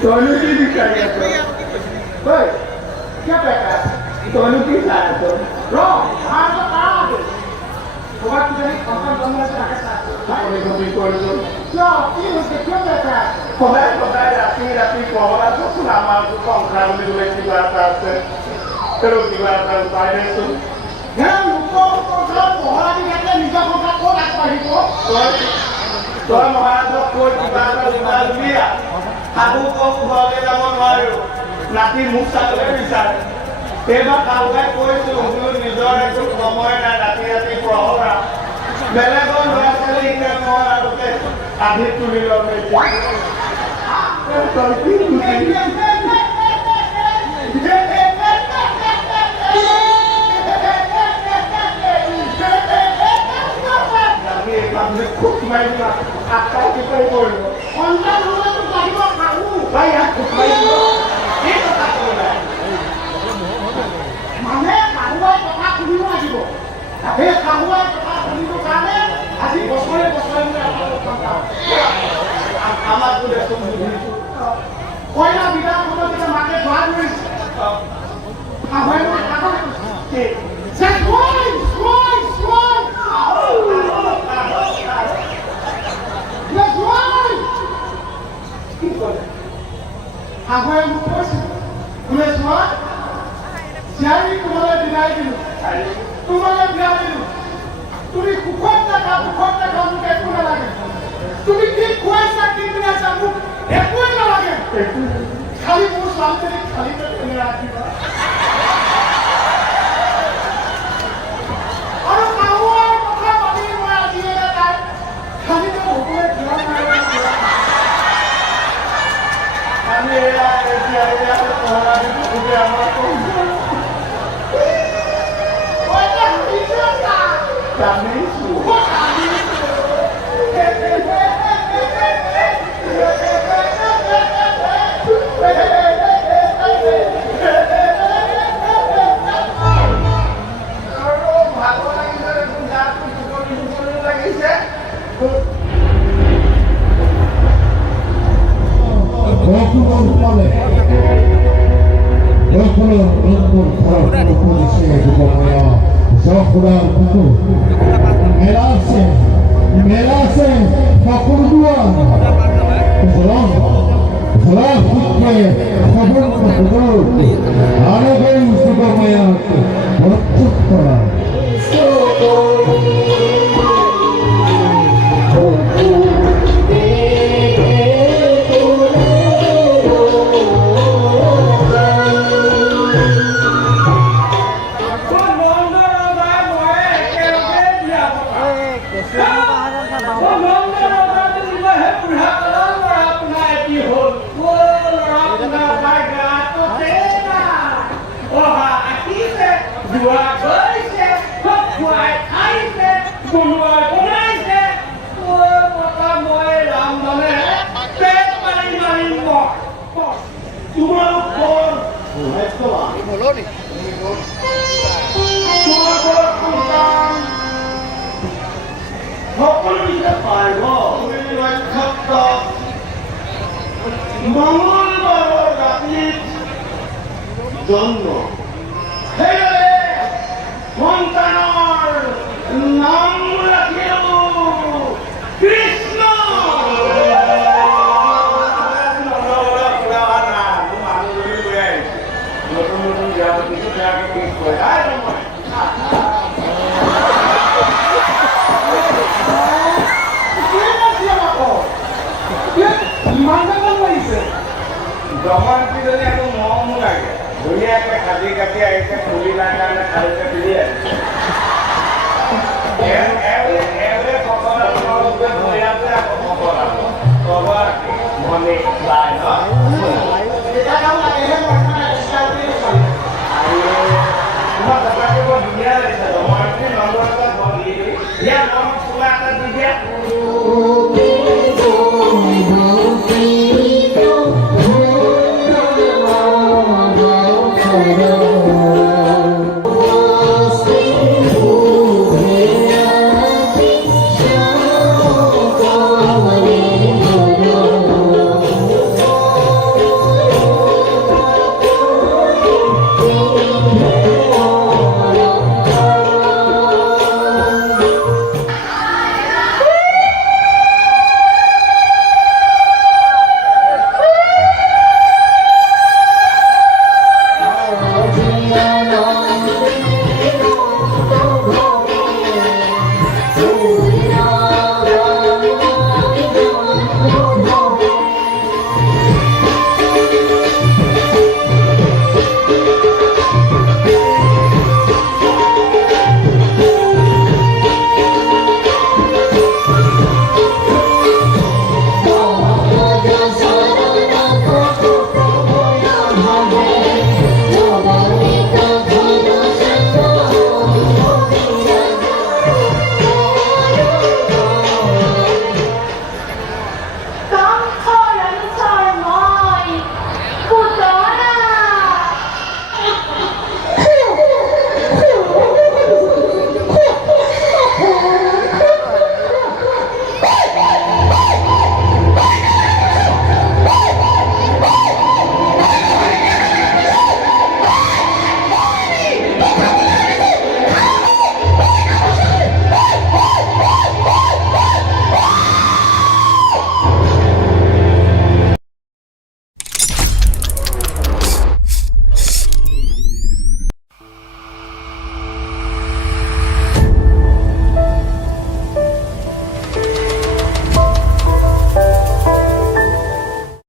दोनों की भी चाहिए तो क्या पैसा दोनों की चाहिए तो रो हाँ तो कहाँ दे वो किधर कंपन बंगला से आके साथ कोई को भी कोई को क्या की उसके क्यों पैसा पता है राती कोहरा तो सुना मार को पंखा में दुले की बात आते करो की बात है पाए तो है उनको तो कोहरा की कहते निजा को को रख पाई को तो महाराज कोई की बात उतार दिया आबू को भले যাব নোৱাৰো নাতি মুখ চালে বিচাৰে তেবা কাউকে কৈছো মোৰ নিজৰ একো সময় নাই ৰাতি প্ৰহৰা বেলেগৰ ল'ৰা ছোৱালী এতিয়া মই আগতে আধি তুলি ল'ম খুব মাৰিব আটকা কিপাই কৰিব সন্তান হ'লেতো লাগিব খাওঁ ভাই ইয়াত খুব মাৰিব কি কথা ক'লে মানে খাওঁৰ কথা শুনিব লাগিব সেই খাওঁৰ কথা শুনিবৰ কাৰণে আজি বছৰে আমাক বোলে কইনা বিবাহ সময়ত মাকে ধোৱা ধৰিছে খাওঁৰ কথা কি আগুৱাই মোক কৈছিল বোলে চোৱা জীয়াৰী তোমালৈ বিদায় দিলোঁ তোমালৈ বিয়া দিলোঁ তুমি সুখত থাকা মোক একো নালাগে তুমি কি খুৱাইছা কি পিন্ধাইছা মোক একোৱেই নালাগে খালি মোৰ ছোৱালীজনীক খালি পেটে ৰাখিবা আৰু কাৰোবাৰ কথা পাতি মই আজি তাই খালি সকলোৱে ধ্যান আমি আমাৰ জন্ম সন্তানৰ নাম ৰাখিলো কৃষ্ণ নতুন জমানটি যদি একো মৰম লাগে ধুনীয়াকে সাজি কাটি আহিছে ফুলি নাই কাৰণে খালিছে ফিৰি আহিছে ভৰিয়াতে আকৌ মনে নাই ন